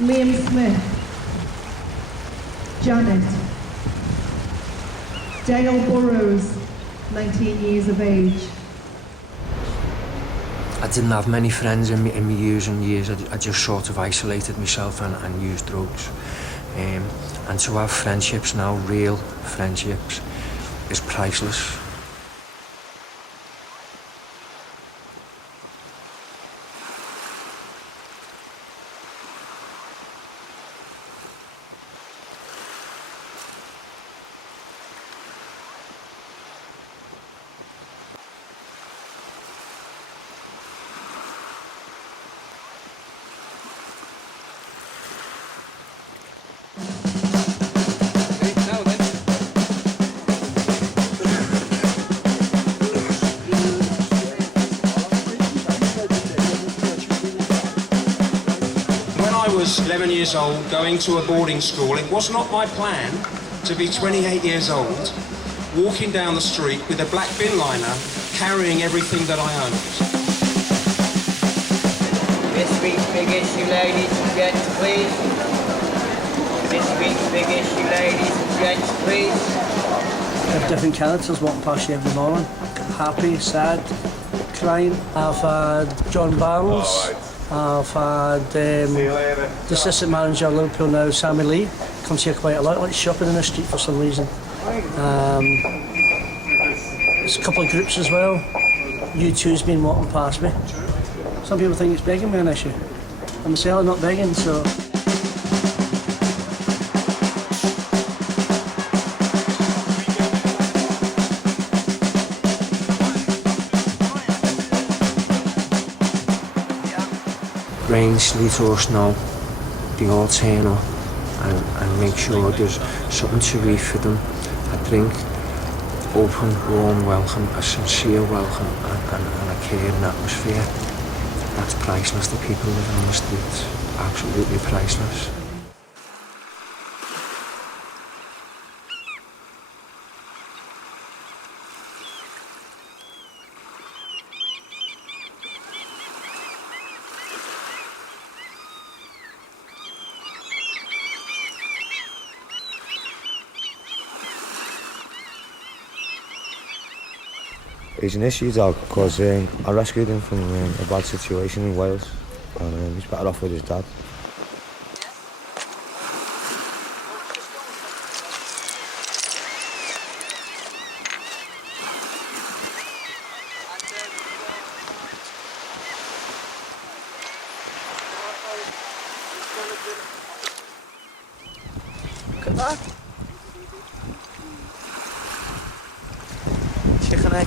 Liam Smith, Janet, Dale Burrows, 19 years of age. I didn't have many friends in my using years. I just sort of isolated myself and used drugs. And to have friendships now, real friendships, is priceless. I was 11 years old, going to a boarding school. It was not my plan to be 28 years old, walking down the street with a black bin liner, carrying everything that I owned. This week's big issue, ladies and gents, please. This week's big issue, ladies and gents, please. I have different characters walking past you every morning. Happy, sad, crying. I've had John Barnes. I've had the assistant manager of Liverpool now, Sammy Lee, comes here quite a lot, like shopping in the street for some reason. There's a couple of groups as well. U2's been walking past me. Some people think it's begging me an issue. I'm myself not begging, so. Rain, sleet or snow, they all turn up and make sure there's something to read for them, a drink, open, warm welcome, a sincere welcome and a caring atmosphere. That's priceless. The people living on the streets, absolutely priceless. He's an issue dog because I rescued him from a bad situation in Wales and he's better off with his dad. Look at that. Chicken egg.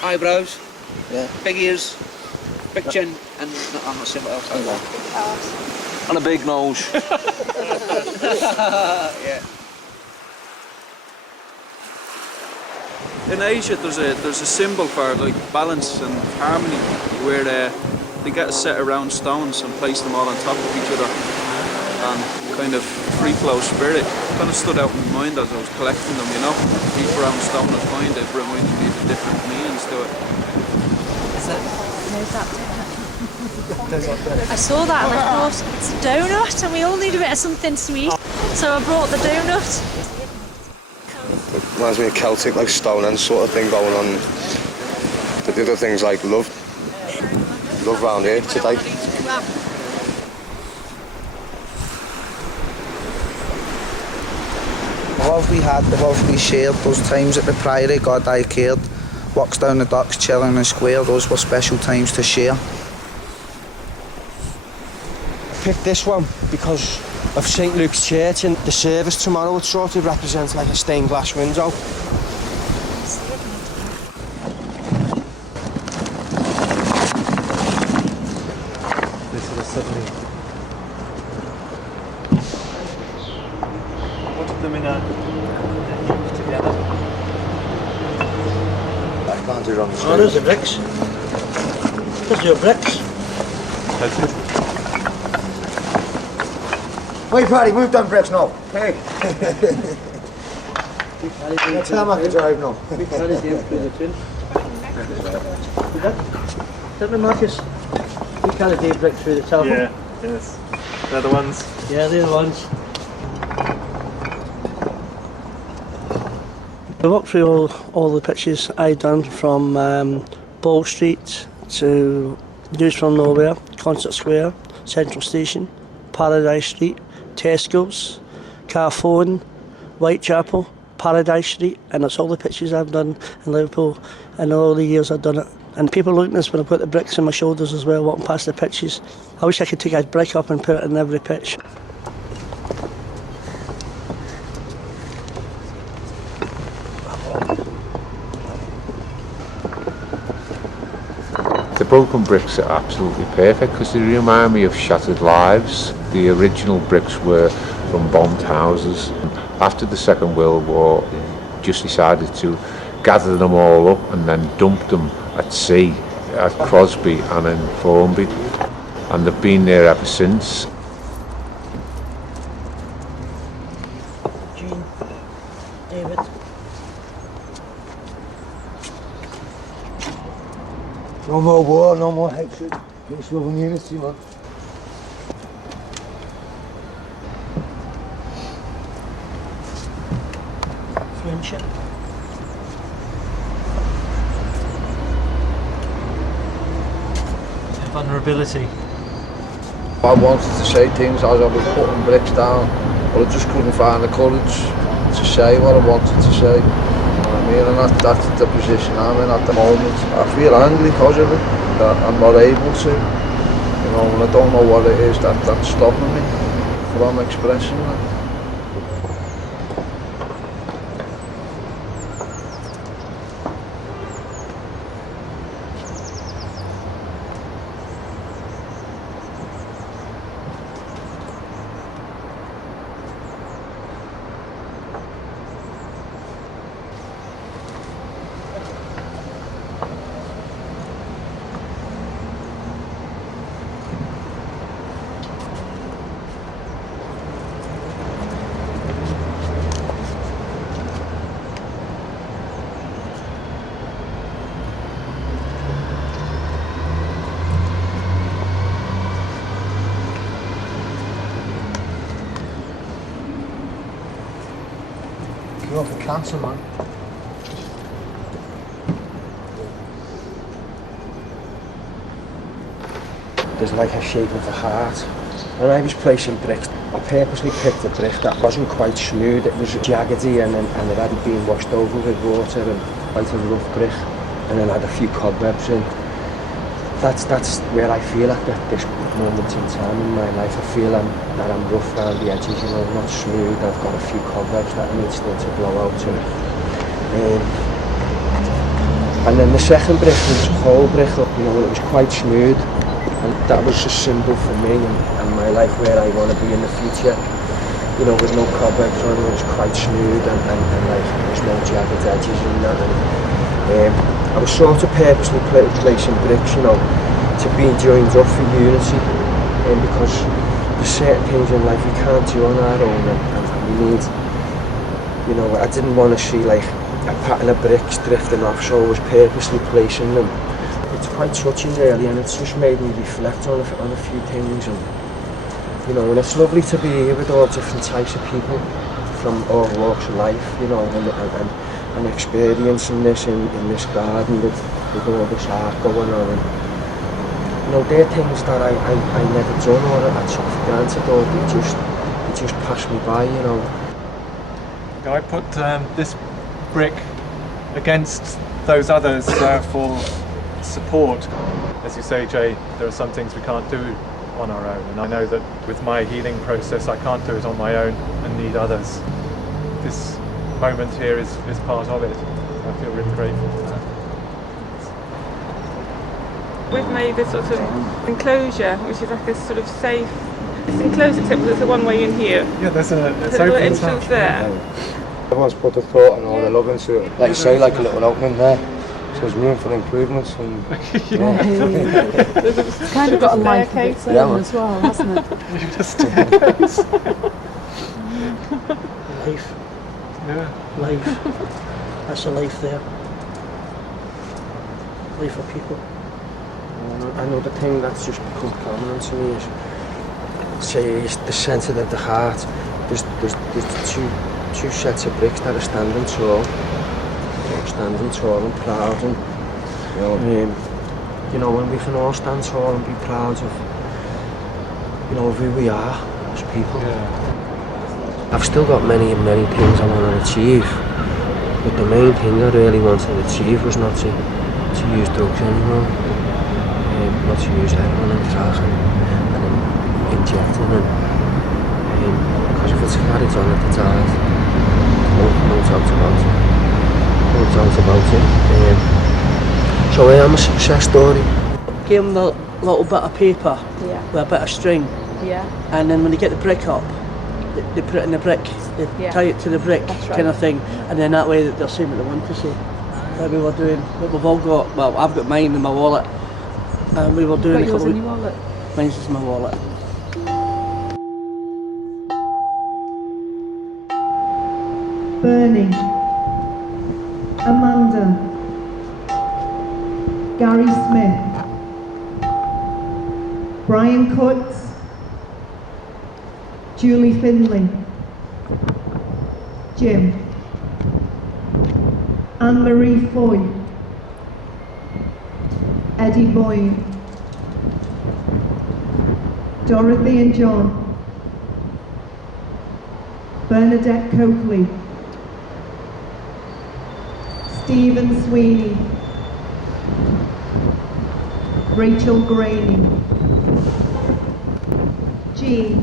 Eyebrows, yeah. Big ears, big chin, and I'm not saying what else. And a big nose. Yeah. In Asia, there's a symbol for like balance and harmony, where they get a set of round stones and place them all on top of each other, and kind of free flow spirit kind of stood out in my mind as I was collecting them. You know, each round stone I find, it reminded me of the different meanings to it. I saw that and I thought, it's a donut and we all need a bit of something sweet. So I brought the donut. It reminds me of Celtic, like Stonehenge sort of thing going on. They do things like love round here today. The love we had, the love we shared, those times at the Priory, God I cared. Walks down the docks, chilling in the square, those were special times to share. Picked this one because of St Luke's Church and the service tomorrow. It sort of represents like a stained glass window. This is suddenly. Put them in a heap together. I can't do it on the Oh, there's the bricks. There's your bricks. Wait, Paddy, move them bricks now. Hey. Tell him I can drive now. We carried them through the tin. Didn't we, Marcus? We carried the bricks through the telephone. Yeah, yes. They're the ones. Yeah, they're the ones. I walked through all the pitches I'd done from Ball Street to News from Nowhere, Concert Square, Central Station, Paradise Street, Tesco's, Carphone, Whitechapel, Paradise Street, and that's all the pitches I've done in Liverpool and all the years I've done it. And people looking at us when I put the bricks on my shoulders as well, walking past the pitches. I wish I could take a brick up and put it in every pitch. The broken bricks are absolutely perfect because they remind me of shattered lives. The original bricks were from bombed houses. After the Second World War, just decided to gather them all up and then dump them at sea at Crosby and in Formby, and they've been there ever since. Jean, David. No more war, no more hatred. Peace, love and unity, man. Friendship. Vulnerability. I wanted to say things as I was putting bricks down, but I just couldn't find the courage to say what I wanted to say. You know what I mean? And that's the position I'm in at the moment. I feel angry because of it, that I'm not able to. You know, and I don't know what it is that's stopping me from expressing that. Cure for cancer, man. There's like a shape of a heart. When I was placing bricks, I purposely picked a brick that wasn't quite smooth. It was jaggedy and it hadn't been washed over with water, and quite a rough brick, and then had a few cobwebs in. That's where I feel at this moment in time in my life. I feel that I'm rough around the edges, you know, not smooth. I've got a few cobwebs that I need still to blow out. And then the second brick was a whole brick, you know, it was quite smooth. And that was a symbol for me and my life, where I want to be in the future. You know, with no cobwebs on it, it was quite smooth and like there's no jagged edges and that. And, I was sort of purposely placing bricks, you know, to be joined up for unity, because there's certain things in life we can't do on our own, and we need, you know, I didn't want to see like a pattern of bricks drifting off, so I was purposely placing them. It's quite touching really, and it's just made me reflect on a few things, and you know, and it's lovely to be here with all different types of people from all walks of life, you know, and experiencing this in this garden with all this art going on. And, you know, they're things that I never done, or I took for granted, or they just passed me by, you know. I put this brick against those others for support. As you say, Jay, there are some things we can't do on our own, and I know that with my healing process I can't do it on my own and need others. This moment here is part of it. I feel really grateful for that. We've made a sort of enclosure, which is like a sort of safe, it's enclosed except there's a one-way in here. Yeah, there's a little entrance there. Everyone's put the thought and all the love into it. Like you say, like a little opening there. there's room for improvements and It's kind of got a life of its Yeah, own man. as well, hasn't it? Life. Yeah. Life. That's a life there. Life for people. I know the thing that's just become prominent to me is, say, is the centre of the heart. There's two sets of bricks that are standing tall and proud, and when we can all stand tall and be proud of who we are as people. I've still got many things I want to achieve, but the main thing I really wanted to achieve was not to use drugs anymore, not to use heroin and crack and injecting, because if it's carried on at the time, no doubt about it. So I am a success story. Give them the little bit of paper Yeah. with a bit of string, Yeah. and then when they get the brick up, they put it in the brick, they Yeah. tie it to the brick That's right. kind of thing, and then that way they're saying what they want to say. Like we were doing, we've all got, well, I've got mine in my wallet, and we were doing Got yours in your wallet? Mine's just in my wallet. Bernie, Amanda, Gary Smith, Brian Cutts, Julie Finley, Jim, Anne-Marie Foy, Eddie Boyd, Dorothy and John, Bernadette Coakley, Stephen Sweeney, Rachel Graney, Jean,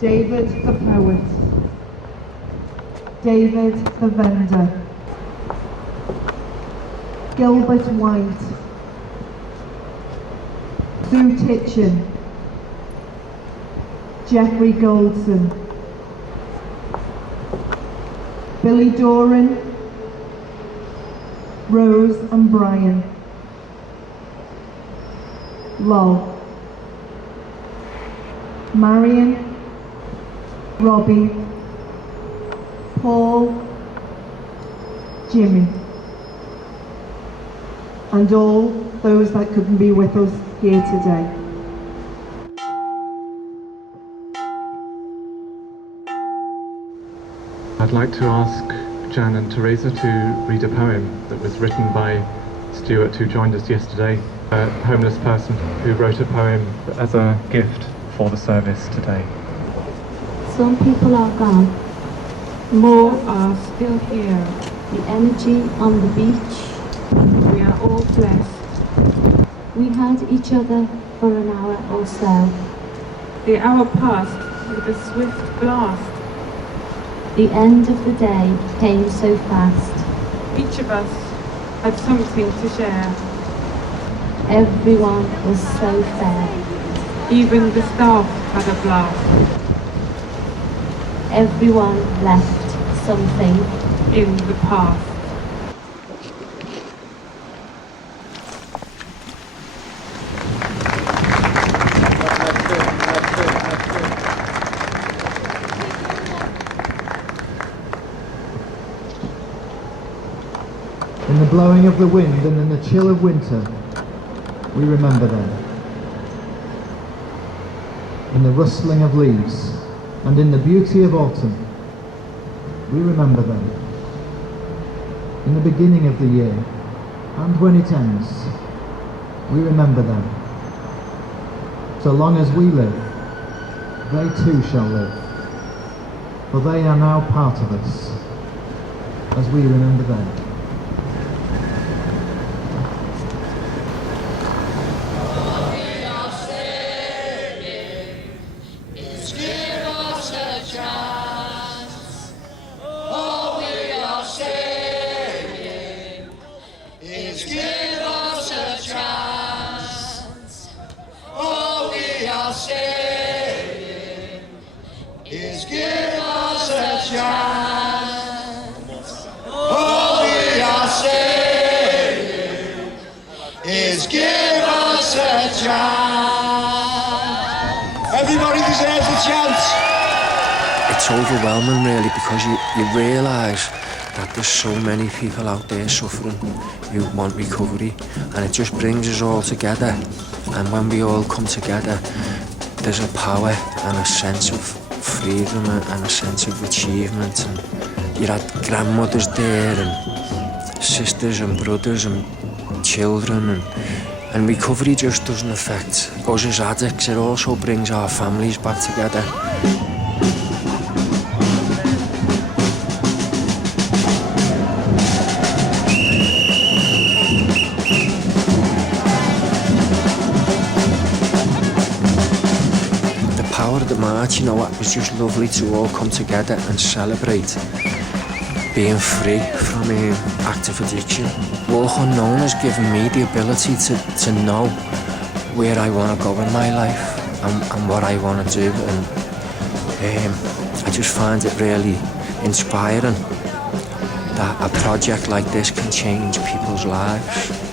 David the Poet, David the Vendor, Gilbert White, Sue Titchen, Jeffrey Goldson, Billy Doran, Rose and Brian, Lol, Marion, Robbie, Paul, Jimmy, and all those that couldn't be with us here today. I'd like to ask Jan and Teresa to read a poem that was written by Stuart, who joined us yesterday, a homeless person who wrote a poem as a gift for the service today. Some people are gone. More are still here. The energy on the beach. We are all blessed. We had each other for an hour or so. The hour passed with a swift blast. The end of the day came so fast. Each of us had something to share. Everyone was so fair. Even the staff had a blast. Everyone left something in the past. In the blowing of the wind and in the chill of winter, we remember them. In the rustling of leaves and in the beauty of autumn, we remember them. In the beginning of the year and when it ends, we remember them. So long as we live, they too shall live, for they are now part of us, as we remember them. All we are is give us a chance. Everybody deserves a chance. It's overwhelming really, because you realise that there's so many people out there suffering who want recovery, and it just brings us all together. And when we all come together, there's a power and a sense of freedom and a sense of achievement. And you had grandmothers there and sisters and brothers and children, and recovery just doesn't affect us as addicts, it also brings our families back together. The power of the march, you know, it was just lovely to all come together and celebrate being free from active addiction. Walk Unknown has given me the ability to know where I want to go in my life and what I want to do, and I just find it really inspiring that a project like this can change people's lives.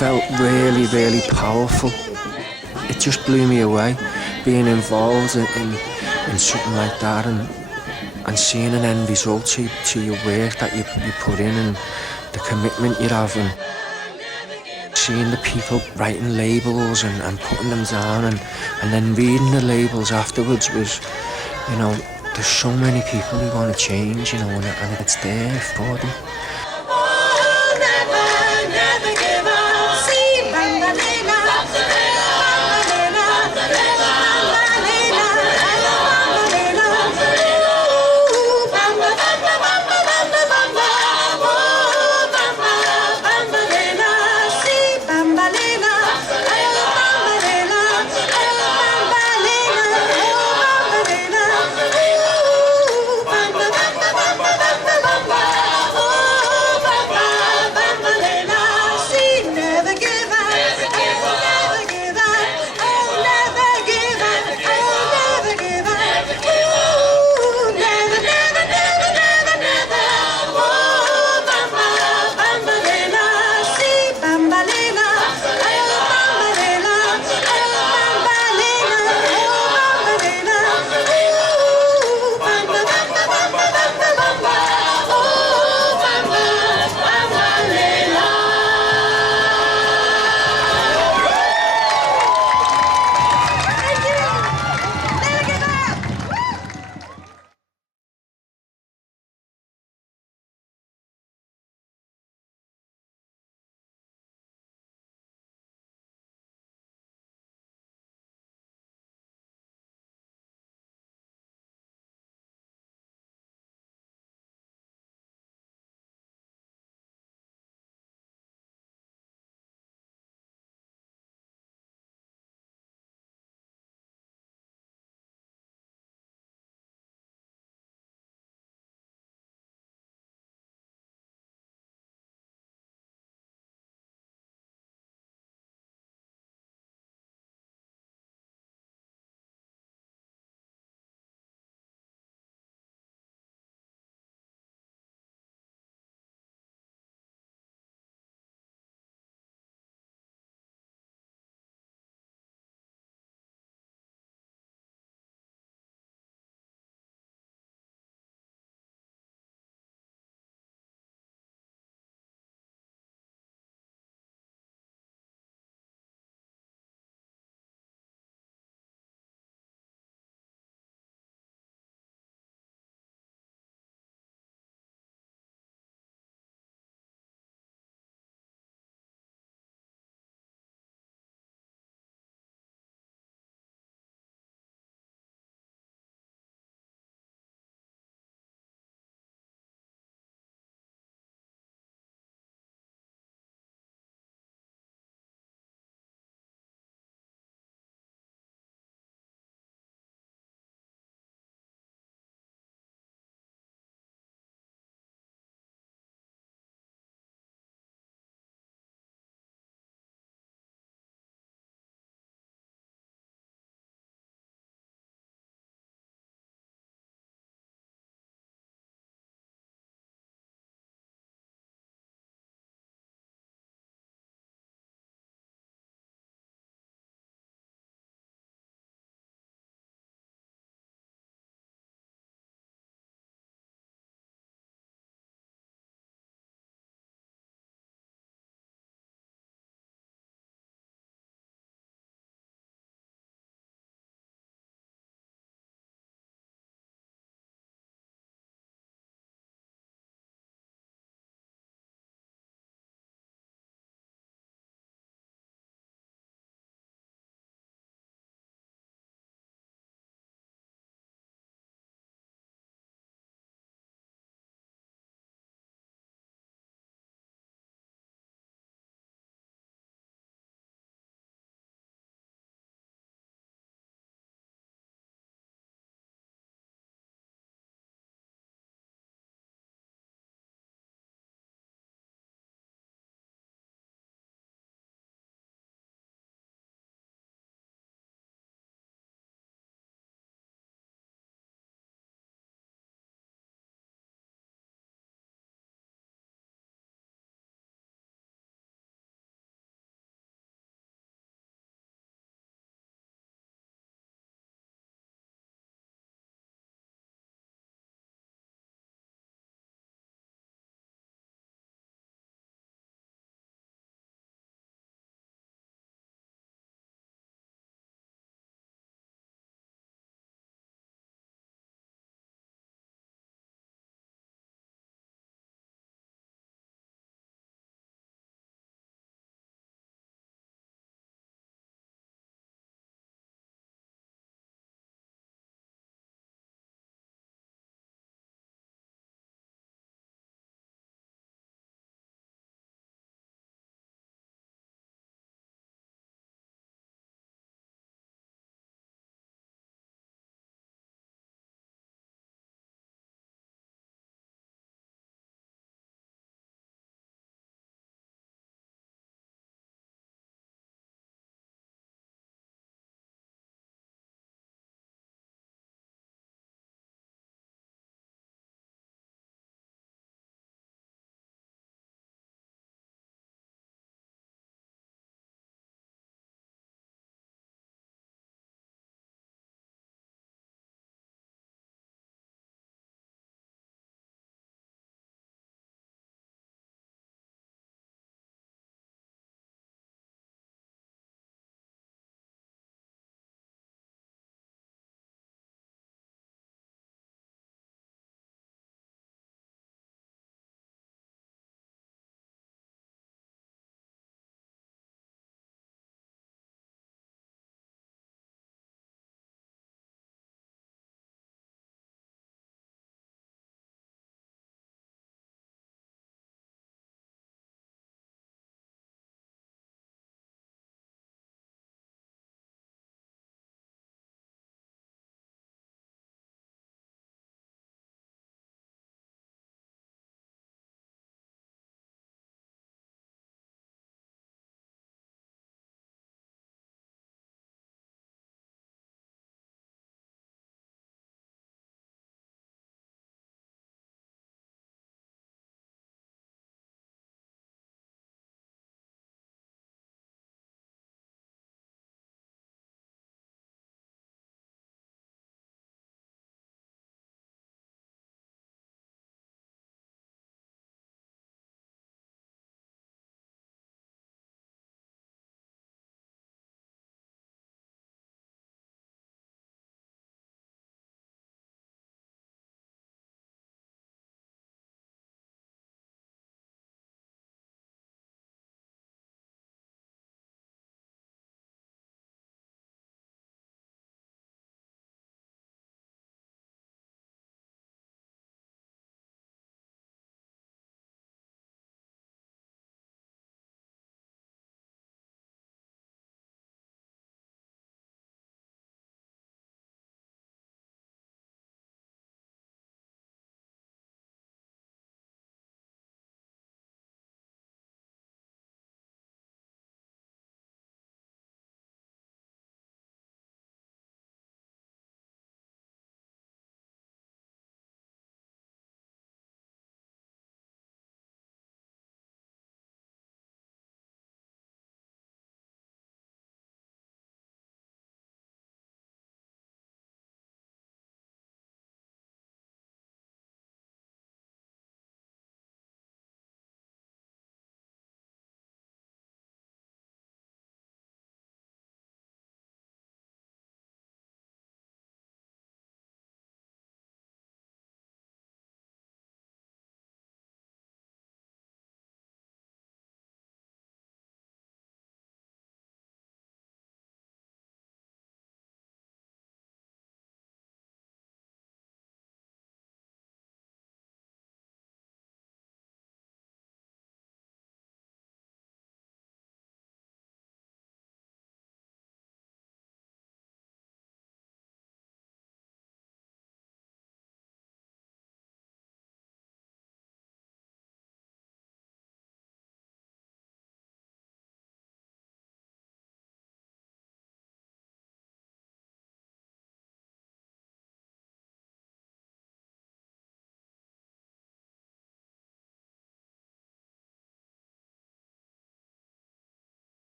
Felt really, really powerful. It just blew me away, being involved in something like that, and seeing an end result to your work that you put in, and the commitment you have, and seeing the people writing labels and putting them down, and then reading the labels afterwards was, you know, there's so many people who want to change, you know, and it's there for them.